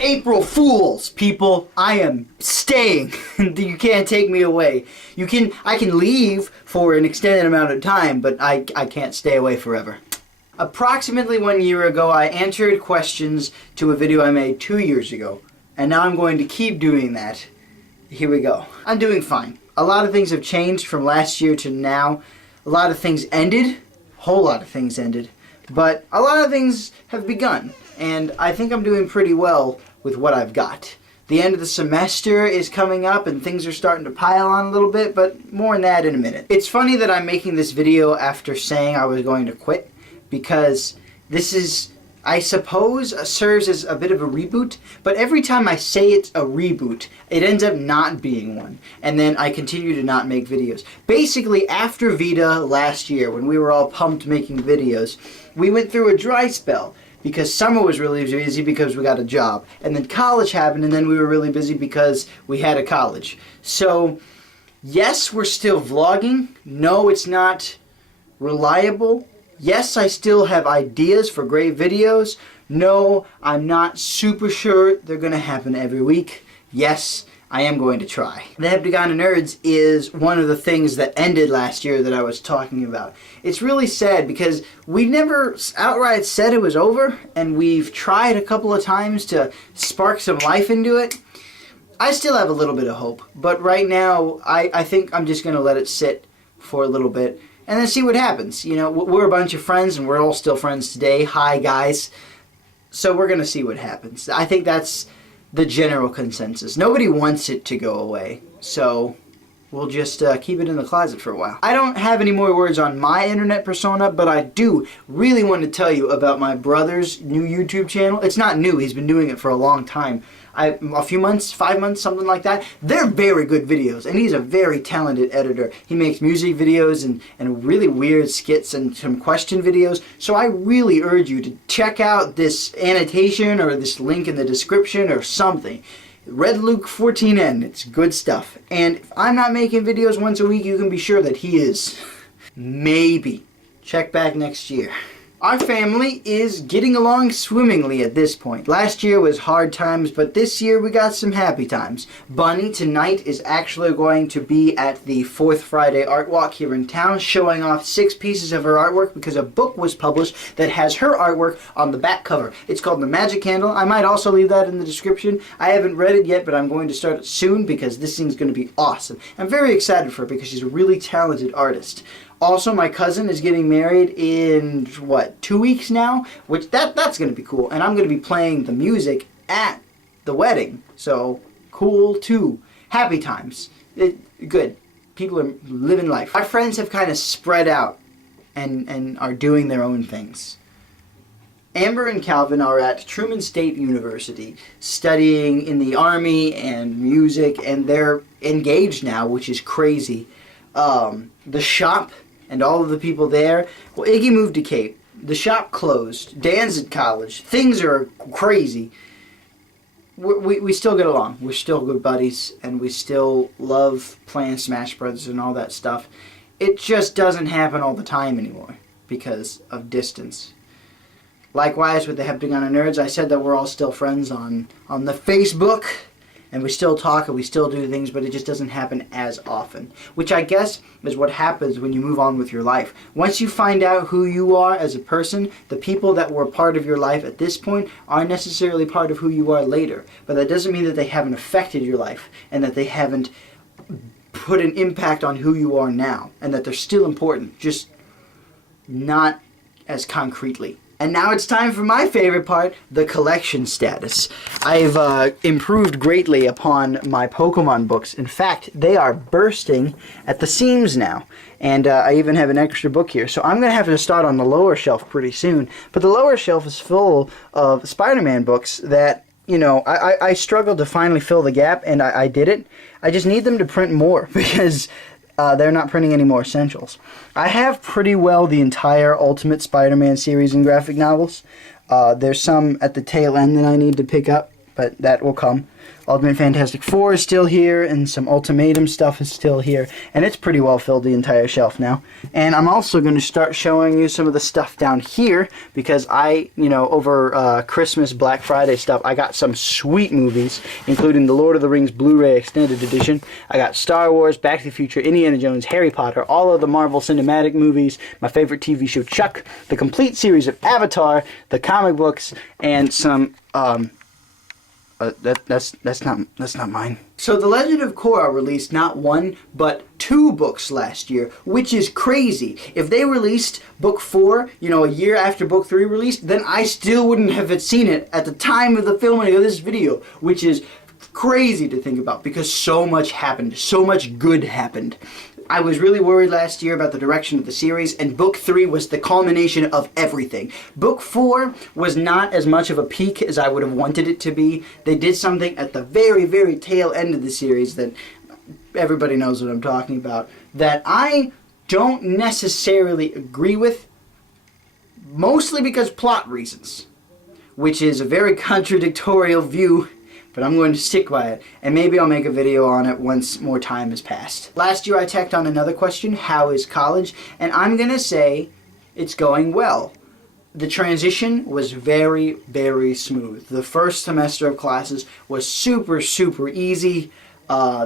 April Fools, people. I am staying. You can't take me away. I can leave for an extended amount of time, but I can't stay away forever. Approximately 1 year ago, I answered questions to a video I made 2 years ago, and now I'm going to keep doing that. Here we go. I'm doing fine. A lot of things have changed from last year to now. A lot of things ended. A whole lot of things ended. But a lot of things have begun, and I think I'm doing pretty well with what I've got. The end of the semester is coming up and things are starting to pile on a little bit, but more on that in a minute. It's funny that I'm making this video after saying I was going to quit, because this is, I suppose, serves as a bit of a reboot, but every time I say it's a reboot, it ends up not being one, and then I continue to not make videos. Basically, after Vita last year, when we were all pumped making videos, we went through a dry spell, because summer was really busy because we got a job, and then college happened, and then we were really busy because we had a college. So, yes, we're still vlogging. No, it's not reliable. Yes, I still have ideas for great videos. No, I'm not super sure they're going to happen every week. Yes, I am going to try. The Heptagonofnerds is one of the things that ended last year that I was talking about. It's really sad because we never outright said it was over, and we've tried a couple of times to spark some life into it. I still have a little bit of hope, but right now I think I'm just going to let it sit for a little bit and then see what happens. You know, we're a bunch of friends and we're all still friends today. Hi, guys. So we're going to see what happens. I think that's the general consensus. Nobody wants it to go away, so we'll just keep it in the closet for a while. I don't have any more words on my internet persona, but I do really want to tell you about my brother's new YouTube channel. It's not new, he's been doing it for a long time. A few months, 5 months, something like that. They're very good videos, and he's a very talented editor. He makes music videos and really weird skits and some question videos. So I really urge you to check out this annotation or this link in the description or something. Red Luke 14N, it's good stuff. And if I'm not making videos once a week, you can be sure that he is. Maybe. Check back next year. Our family is getting along swimmingly at this point. Last year was hard times, but this year we got some happy times. Bunny tonight is actually going to be at the 4th Friday Art Walk here in town, showing off 6 pieces of her artwork because a book was published that has her artwork on the back cover. It's called The Magic Candle. I might also leave that in the description. I haven't read it yet, but I'm going to start it soon because this thing's going to be awesome. I'm very excited for her because she's a really talented artist. Also, my cousin is getting married in, what, 2 weeks now? Which, that's going to be cool. And I'm going to be playing the music at the wedding. So, cool too. Happy times. Good. People are living life. Our friends have kind of spread out and are doing their own things. Amber and Calvin are at Truman State University studying in the Army and music, and they're engaged now, which is crazy. The shop and all of the people there, well, Iggy moved to Cape. The shop closed. Dan's at college. Things are crazy. We still get along. We're still good buddies, and we still love playing Smash Brothers and all that stuff. It just doesn't happen all the time anymore because of distance. Likewise with the Heptagonofnerds, I said that we're all still friends on the Facebook, and we still talk and we still do things, but it just doesn't happen as often. Which I guess is what happens when you move on with your life. Once you find out who you are as a person, the people that were part of your life at this point aren't necessarily part of who you are later. But that doesn't mean that they haven't affected your life and that they haven't put an impact on who you are now. And that they're still important, just not as concretely. And now it's time for my favorite part, the collection status. I've improved greatly upon my Pokemon books. In fact, they are bursting at the seams now. And I even have an extra book here. So I'm going to have to start on the lower shelf pretty soon. But the lower shelf is full of Spider-Man books that, you know, I struggled to finally fill the gap, and I did it. I just need them to print more because they're not printing any more essentials. I have pretty well the entire Ultimate Spider-Man series in graphic novels. There's some at the tail end that I need to pick up, but that will come. Ultimate Fantastic Four is still here, and some Ultimatum stuff is still here, and it's pretty well filled the entire shelf now. And I'm also going to start showing you some of the stuff down here, because over Christmas, Black Friday stuff, I got some sweet movies, including the Lord of the Rings Blu-ray Extended Edition. I got Star Wars, Back to the Future, Indiana Jones, Harry Potter, all of the Marvel Cinematic movies, my favorite TV show Chuck, the complete series of Avatar, the comic books, and some that's not mine. So The Legend of Korra released not one, but 2 books last year, which is crazy. If they released book 4, a year after book 3 released, then I still wouldn't have seen it at the time of the filming of this video, which is crazy to think about because so much happened, so much good happened. I was really worried last year about the direction of the series, and book 3 was the culmination of everything. Book 4 was not as much of a peak as I would have wanted it to be. They did something at the very, very tail end of the series that everybody knows what I'm talking about, that I don't necessarily agree with, mostly because plot reasons, which is a very contradictorial view. But I'm going to stick by it, and maybe I'll make a video on it once more time has passed. Last year I tacked on another question, how is college? And I'm going to say it's going well. The transition was very, very smooth. The first semester of classes was super, super easy.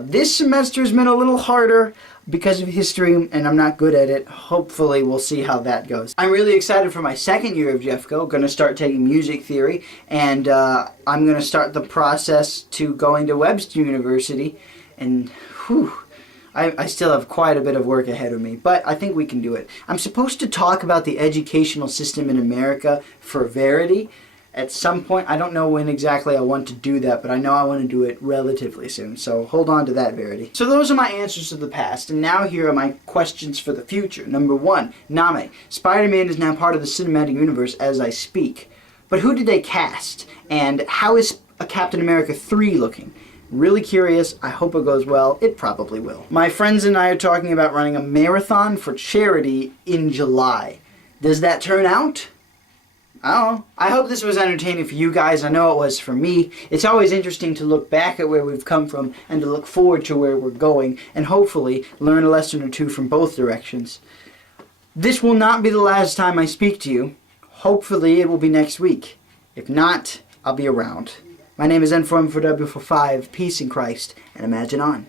This semester has been a little harder because of history, and I'm not good at it. Hopefully we'll see how that goes. I'm really excited for my second year of Jeffco. Going to start taking music theory, and I'm going to start the process to going to Webster University, and I still have quite a bit of work ahead of me, but I think we can do it. I'm supposed to talk about the educational system in America for Verity at some point. I don't know when exactly I want to do that, but I know I want to do it relatively soon, so hold on to that, Verity. So those are my answers to the past, and now here are my questions for the future. Number 1, Name. Spider-Man is now part of the cinematic universe as I speak, but who did they cast? And how is a Captain America 3 looking? Really curious. I hope it goes well. It probably will. My friends and I are talking about running a marathon for charity in July. Does that turn out? I don't know. I hope this was entertaining for you guys. I know it was for me. It's always interesting to look back at where we've come from and to look forward to where we're going and hopefully learn a lesson or two from both directions. This will not be the last time I speak to you. Hopefully it will be next week. If not, I'll be around. My name is N4M4W45. Peace in Christ and imagine on.